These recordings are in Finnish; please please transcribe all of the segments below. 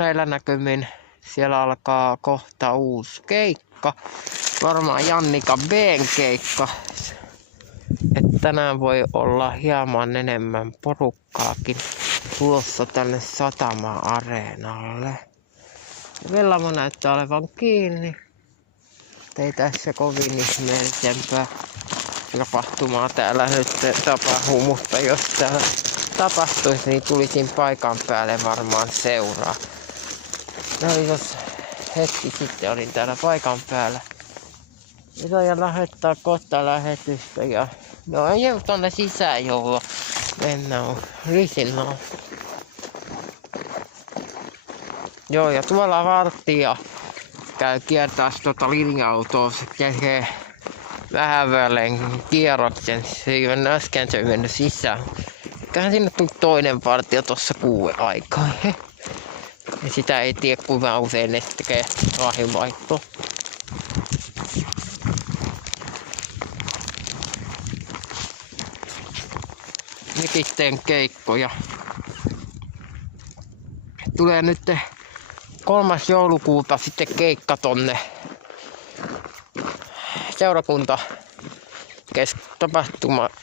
näillä näkymin siellä alkaa kohta uusi keikka. Varmaan Jannika B:n keikka. Et tänään voi olla hieman enemmän porukkaakin tulossa tänne Satama-areenalle. Vellamo näyttää olevan kiinni. Ei tässä kovin ihmeellisempää tapahtumaa täällä nyt tapahtuu, mutta jos täällä tapahtuisi, niin tulisin paikan päälle varmaan seuraa. No jos hetki sitten olin täällä paikan päällä. Nyt ajan lähettää kohta lähetystä ja no ei tonne sisään joulua. Mennään risillä. Joo, ja tuolla vartija käy kiertää linja-autoa, se tekee vähän välein kierroksen. Se ei ole äsken se mennyt sisään. Eiköhän sinne tuli toinen partio tossa 6 aikaa. Ja sitä ei tiedä kuinka usein ne tekee rahivaihtoa. Nyt teen keikkoja. Tulee nyt 3. joulukuuta sitten keikka tonne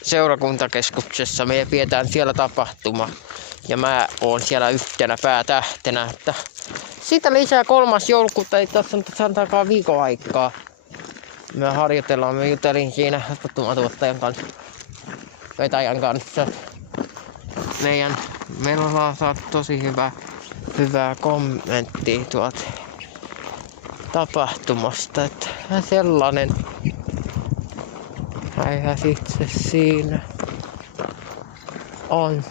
seurakuntakeskuksessa. Me pidetään siellä tapahtuma ja mä oon siellä yhtenä päätähtenä. Että siitä lisää 3. joulukuuta, ei tässä sanotaankaan viikon aikaa. Me harjoitellaan, me jutelin siinä tapahtumatuottajan kanssa, vetäjän kanssa. Meillä on saatu tosi hyvää kommenttia tuolta tapahtumasta, että sellainen häihä sitten siinä on.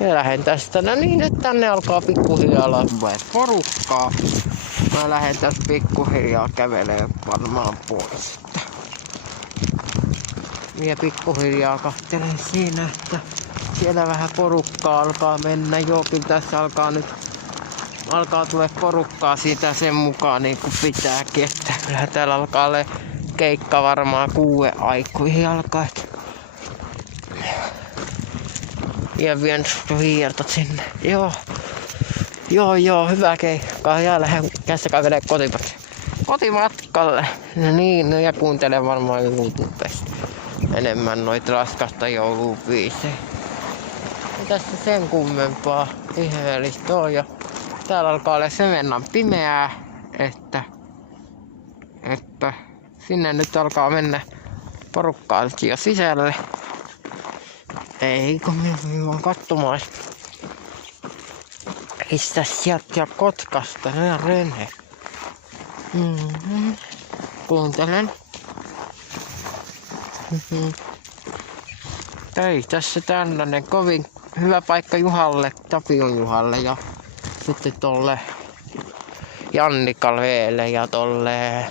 Ja lähden tästä, no niin, nyt tänne alkaa pikkuhiljaa lappua porukkaa. Mä lähden tästä pikkuhiljaa kävelemään varmaan pois. Ja pikkuhiljaa katselen siinä, että siellä vähän porukkaa alkaa mennä. Joo, kyllä tässä alkaa tulla porukkaa siitä sen mukaan niin kuin pitääkin. Että kyllähän täällä alkaa olla keikka varmaan 6 aikoihin alkaa. Ja vien hiirtot sinne. Joo, hyvä keikka. Ja lähden tässä kävelemään kotimatkalle. No niin, no ja kuuntelen varmaan YouTubesta enemmän noita raskasta joulubiisejä. Ja tässä sen kummempaa ihmeellistä on. Ja täällä alkaa olla sen verran pimeää, että sinne nyt alkaa mennä porukkaa jo sisälle. Ei kun minä vaan katsomaan. Mistä sieltä ja Kotkasta, ne on Rene. Kuuntelen. Ei tässä tällainen kovin hyvä paikka Juhalle, Tapion Juhalle ja sitten tolle Jannikalle ja tolle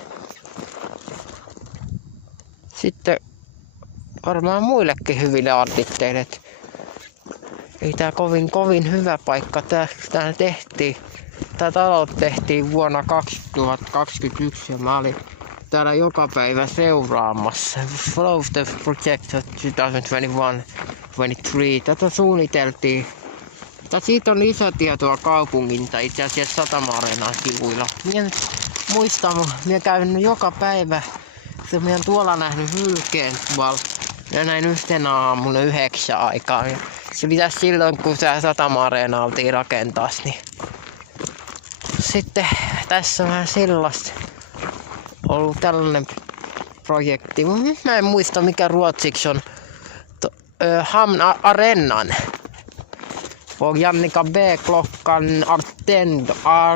sitten varmaan muillekin hyville artisteille. Ei tää kovin hyvä paikka tää tehtiin. Tää talo tehtiin vuonna 2021 ja mä olin täällä joka päivä seuraamassa. Flow of the Project 2021-2023. Tätä suunniteltiin. Siitä on lisätietoa kaupungilta itse asiassa Satama-areenan sivuilla. Minä muistan, minä käyn joka päivä. Se minä olen tuolla nähnyt hylkeen tuolla. Ja näin yhtenä aamuna 9 aikaa. Ja se pitäisi silloin, kun se Satama-areena oltiin rakentaa, niin sitten tässä on vähän sellaista ollut tällainen projekti. Mä en muista mikä ruotsiksi on. Hamn-arenan. Och Jannika B klockan 18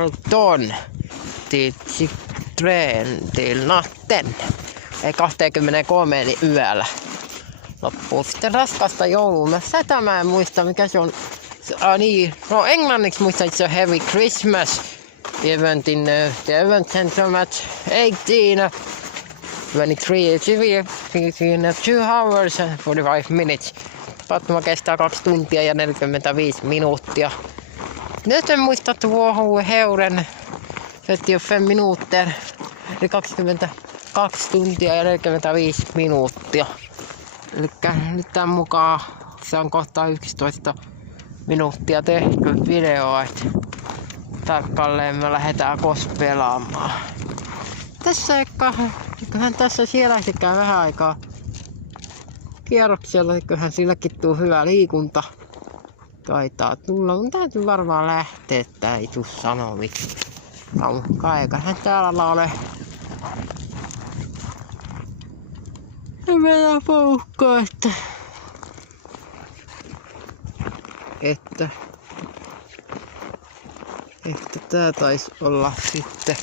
till natten. Ei 23 niin yöllä. Loppuu sitten raskasta joulua. Tämä en muista mikä se on. Niin, no englanniksi muistan, että se on Heavy Christmas event in the event center at 18 23 2 hours and 45 minutes. Tapahtuma kestää 2 tuntia ja 45 minuuttia. Nyt en muista tuohon heuren 75 minuuttia. Eli 22 tuntia ja 45 minuuttia. Eli nyt tämän mukaan se on kohta 11 minuuttia tehty videoa, että tarkalleen me lähdetään pelaamaan. Tässä eiköhän tässä siellä sekä vähän aikaa kierroksella, eiköhän silläkin tuu hyvä liikunta. Taitaa tulla, mun täytyy varmaan lähteä, että ei tuu sanomiksi. Eiköhän täällä ole hyvää porukkaa, että tää taisi olla sitten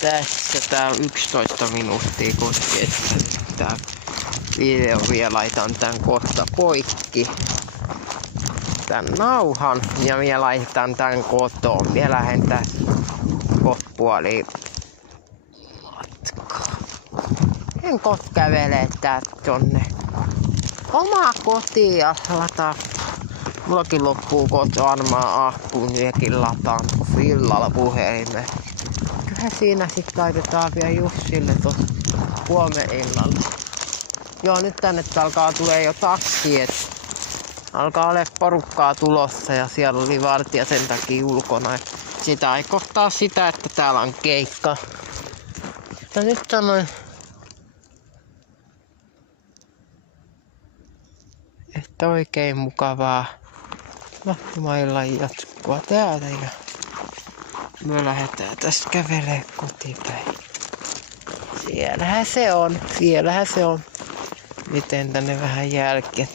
tässä täällä 11 minuuttia koskee, että tää video vielä laitan tän kohta poikki. Tän nauhan ja minä laitan tän kotoon. Minä lähden tässä kohpuoliin matkaa. En kävelee täältä tonne omaa kotiin ja lataa. Mullakin loppuu kohta varmaan akkuun, minäkin lataan illalla puhelimeen. Kyllä siinä sit laitetaan vielä Jussille tossa huomenillalla. Joo, nyt tänne alkaa tulee jo taksi, et alkaa olla porukkaa tulossa ja siellä oli vartija sen takia ulkona. Sitä ei kohtaa sitä, että täällä on keikka. Mutta nyt sanoin, että oikein mukavaa mahtimaillan jatkoa täältä ja me lähdetään tästä kävelemään kotipäin. Siellähän se on. Miten tänne vähän jälkeen.